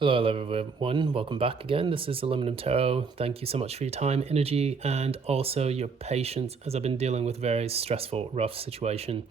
Hello everyone, welcome back again. This is Aluminum Tarot. Thank you so much for your time, energy, and also your patience as I've been dealing with a very stressful, rough situation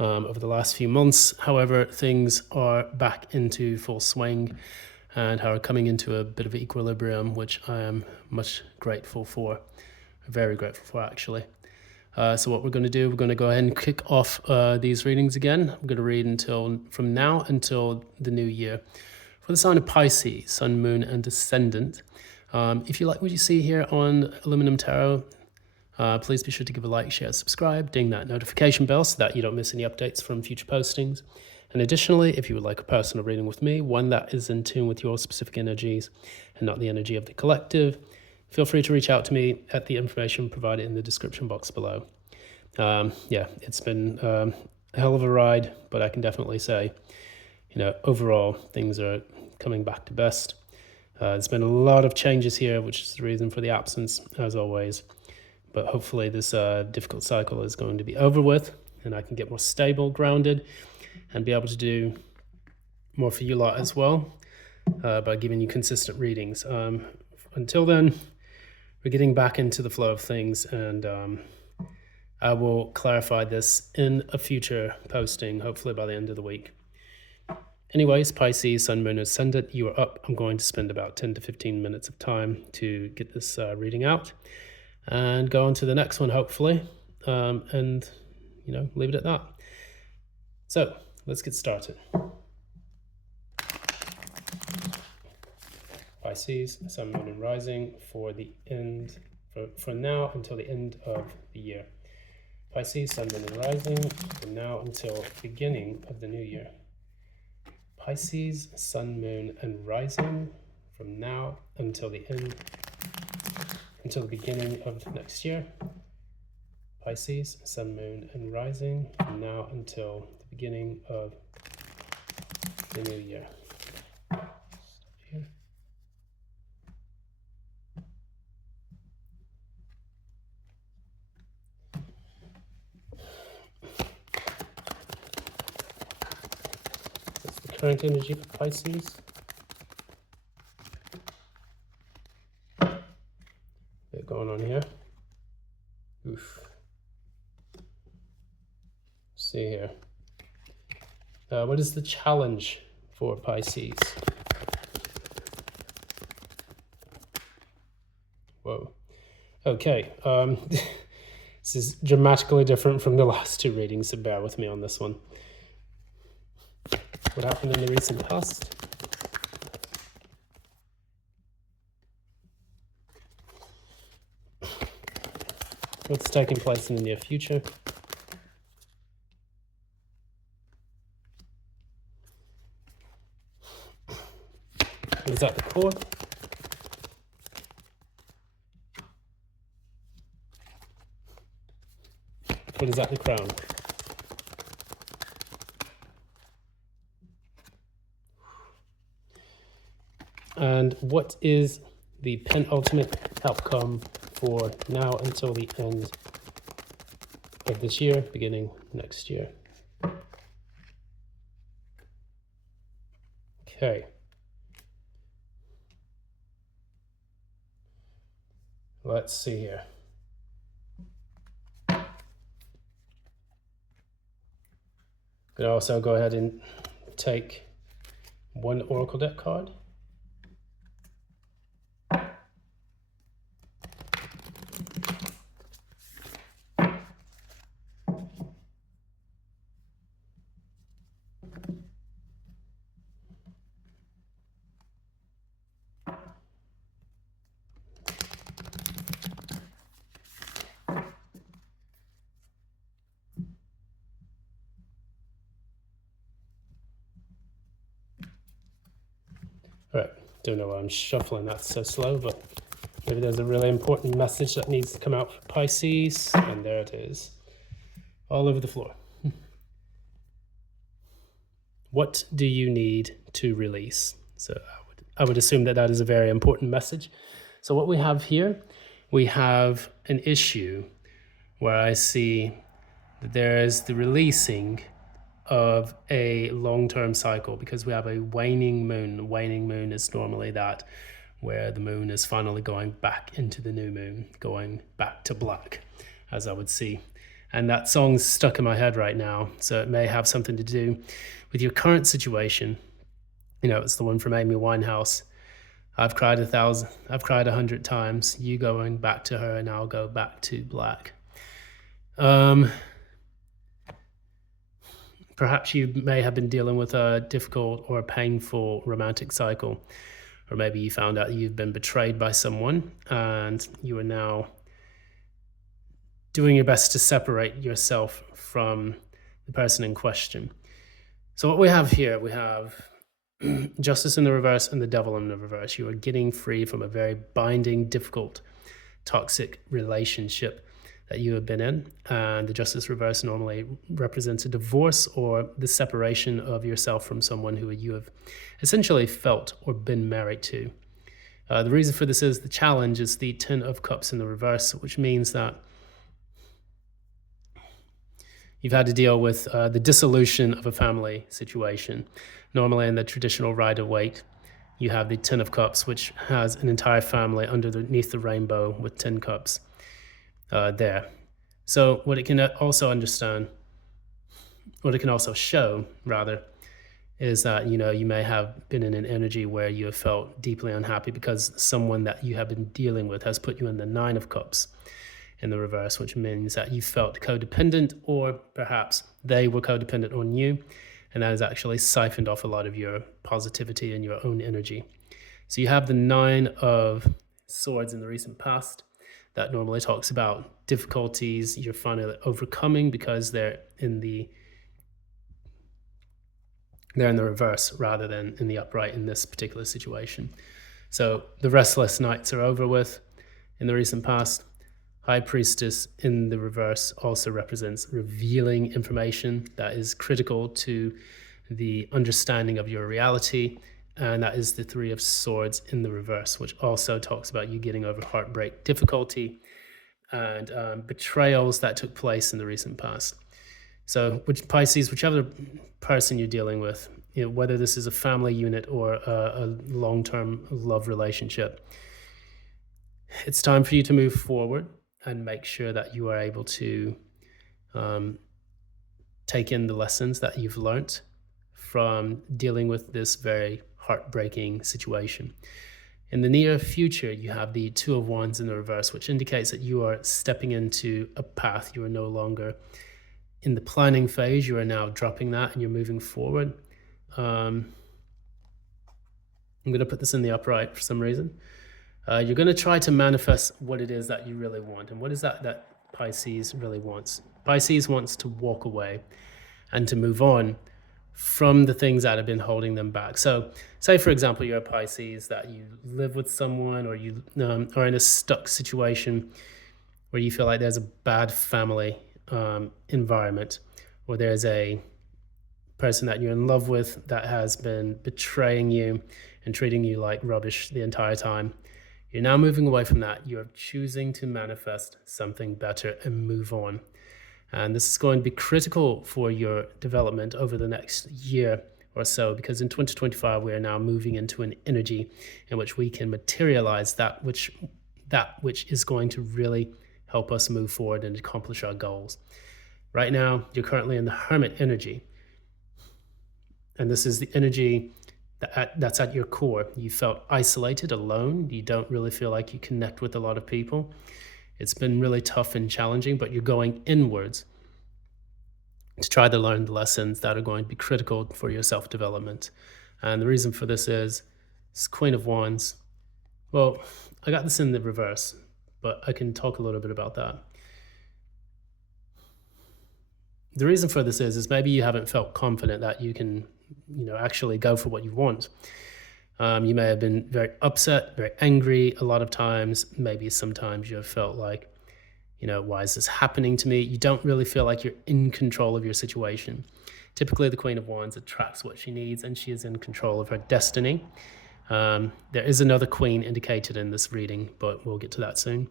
over the last few months. However, things are back into full swing and are coming into a bit of equilibrium, which I am much grateful for, very grateful for actually. So what we're going to do, we're going to go ahead and kick off these readings again. I'm going to read from now until the new year. For the sign of Pisces, Sun, Moon, and Descendant. If you like what you see here on Aluminum Tarot, please be sure to give a like, share, subscribe, ding that notification bell so that you don't miss any updates from future postings. And additionally, if you would like a personal reading with me, one that is in tune with your specific energies and not the energy of the collective, feel free to reach out to me at the information provided in the description box below. It's been a hell of a ride, but I can definitely say, overall, things are coming back to best. There's been a lot of changes here, which is the reason for the absence, as always. But hopefully this difficult cycle is going to be over with, and I can get more stable, grounded, and be able to do more for you lot as well by giving you consistent readings. Until then, we're getting back into the flow of things, and I will clarify this in a future posting, hopefully by the end of the week. Anyways, Pisces, Sun, Moon, Ascendant, you are up. I'm going to spend about 10 to 15 minutes of time to get this reading out and go on to the next one, hopefully, and, leave it at that. So let's get started. Pisces, Sun, Moon, and Rising for the end, for now until the end of the year. Pisces, Sun, Moon, and Rising from now until the beginning of the new year. Pisces, Sun, Moon, and Rising from now until the beginning of next year. Pisces, Sun, Moon, and Rising from now until the beginning of the new year. Here. That's the current energy for Pisces. Bit going on here. Oof. See here. What is the challenge for Pisces? Whoa. Okay. This is dramatically different from the last two readings, so bear with me on this one. What happened in the recent past? What's taking place in the near future? What is at the core? What is at the crown? And what is the penultimate outcome for now until the end of this year, beginning next year? Okay. Let's see here. Could also go ahead and take one Oracle deck card. All right, don't know why I'm shuffling that so slow, but maybe there's a really important message that needs to come out for Pisces, and there it is, all over the floor. What do you need to release? So I would assume that is a very important message. So what we have here, we have an issue where I see that there is the releasing of a long-term cycle, because we have a waning moon. The waning moon is normally that where the moon is finally going back into the new moon, going back to black, as I would see. And that song's stuck in my head right now, so it may have something to do with your current situation. It's the one from Amy Winehouse. I've cried 100 times, you going back to her, and I'll go back to black. Perhaps you may have been dealing with a difficult or painful romantic cycle, or maybe you found out you've been betrayed by someone and you are now doing your best to separate yourself from the person in question. So what we have here, we have Justice in the reverse and the Devil in the reverse. You are getting free from a very binding, difficult, toxic relationship that you have been in. And the Justice reverse normally represents a divorce or the separation of yourself from someone who you have essentially felt or been married to. The reason for this is the challenge is the Ten of Cups in the reverse, which means that you've had to deal with the dissolution of a family situation. Normally in the traditional Rider-Waite, you have the Ten of Cups, which has an entire family underneath the rainbow with 10 cups there. So what it can also show, rather, is that, you may have been in an energy where you have felt deeply unhappy because someone that you have been dealing with has put you in the Nine of Cups in the reverse, which means that you felt codependent, or perhaps they were codependent on you, and that has actually siphoned off a lot of your positivity and your own energy. So you have the Nine of Swords in the recent past. That normally talks about difficulties you're finally overcoming because they're in the reverse rather than in the upright in this particular situation. So the restless nights are over with in the recent past. High Priestess in the reverse also represents revealing information that is critical to the understanding of your reality. And that is the Three of Swords in the reverse, which also talks about you getting over heartbreak, difficulty, and betrayals that took place in the recent past. So Pisces, whichever person you're dealing with, whether this is a family unit or a long-term love relationship, it's time for you to move forward and make sure that you are able to take in the lessons that you've learned from dealing with this very heartbreaking situation. In the near future, you have the Two of Wands in the reverse, which indicates that you are stepping into a path. You are no longer in the planning phase. You are now dropping that and you're moving forward. I'm going to put this in the upright for some reason. You're going to try to manifest what it is that you really want. And what is that Pisces really wants? Pisces wants to walk away and to move on from the things that have been holding them back. So say, for example, you're a Pisces that you live with someone, or you are in a stuck situation where you feel like there's a bad family environment, or there's a person that you're in love with that has been betraying you and treating you like rubbish the entire time. You're now moving away from that. You're choosing to manifest something better and move on. And this is going to be critical for your development over the next year or so, because in 2025, we are now moving into an energy in which we can materialize that which is going to really help us move forward and accomplish our goals. Right now, you're currently in the Hermit energy. And this is the energy that's at your core. You felt isolated, alone. You don't really feel like you connect with a lot of people. It's been really tough and challenging, but you're going inwards to try to learn the lessons that are going to be critical for your self-development. And the reason for this is Queen of Wands. Well, I got this in the reverse, but I can talk a little bit about that. The reason for this is maybe you haven't felt confident that you can actually go for what you want. You may have been very upset, very angry a lot of times. Maybe sometimes you have felt like, why is this happening to me? You don't really feel like you're in control of your situation. Typically, the Queen of Wands attracts what she needs, and she is in control of her destiny. There is another queen indicated in this reading, but we'll get to that soon.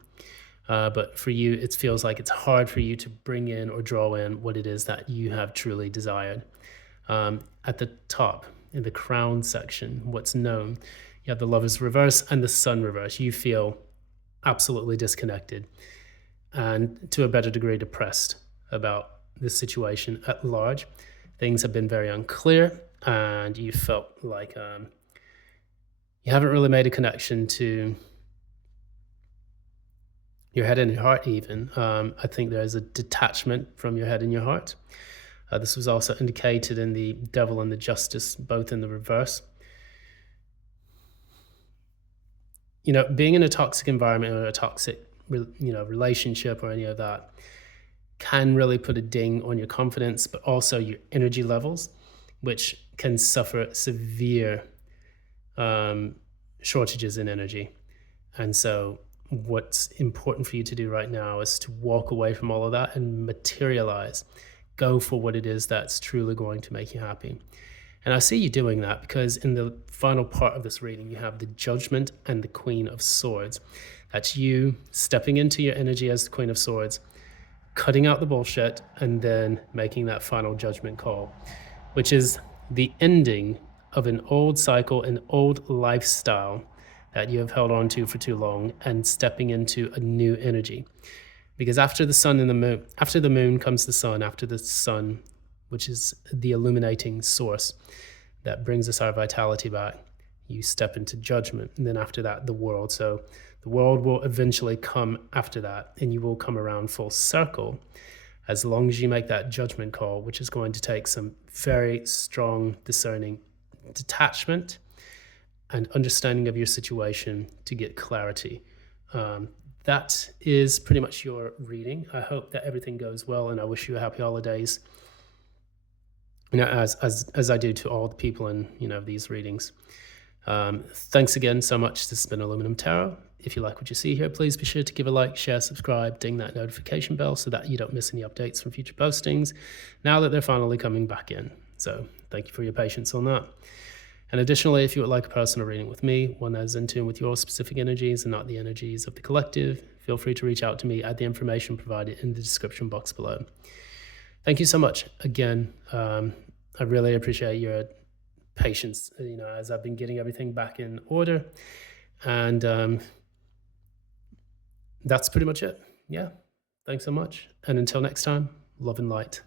But for you, it feels like it's hard for you to bring in or draw in what it is that you have truly desired. At the top, in the crown section, what's known, you have the Lover's reverse and the Sun reverse. You feel absolutely disconnected and to a better degree depressed about this situation at large. Things have been very unclear, and you felt like you haven't really made a connection to your head and your heart even. I think there's a detachment from your head and your heart. This was also indicated in the Devil and the Justice, both in the reverse. Being in a toxic environment or a toxic, relationship or any of that can really put a ding on your confidence, but also your energy levels, which can suffer severe shortages in energy. And so what's important for you to do right now is to walk away from all of that and materialize. Go for what it is that's truly going to make you happy. And I see you doing that because in the final part of this reading, you have the Judgment and the Queen of Swords. That's you stepping into your energy as the Queen of Swords, cutting out the bullshit, and then making that final judgment call, which is the ending of an old cycle, an old lifestyle that you have held on to for too long, and stepping into a new energy. Because after the sun and the moon, after the moon comes the sun, after the sun, which is the illuminating source that brings us our vitality back, you step into judgment. And then after that, the world. So the world will eventually come after that, and you will come around full circle as long as you make that judgment call, which is going to take some very strong, discerning detachment and understanding of your situation to get clarity. That is pretty much your reading. I hope that everything goes well, and I wish you a happy holidays. As I do to all the people in these readings. Thanks again so much. This has been Aluminum Tarot. If you like what you see here, please be sure to give a like, share, subscribe, ding that notification bell so that you don't miss any updates from future postings now that they're finally coming back in. So thank you for your patience on that. And additionally, if you would like a personal reading with me, one that is in tune with your specific energies and not the energies of the collective, feel free to reach out to me at the information provided in the description box below. Thank you so much. Again, I really appreciate your patience, as I've been getting everything back in order. And that's pretty much it. Yeah. Thanks so much. And until next time, love and light.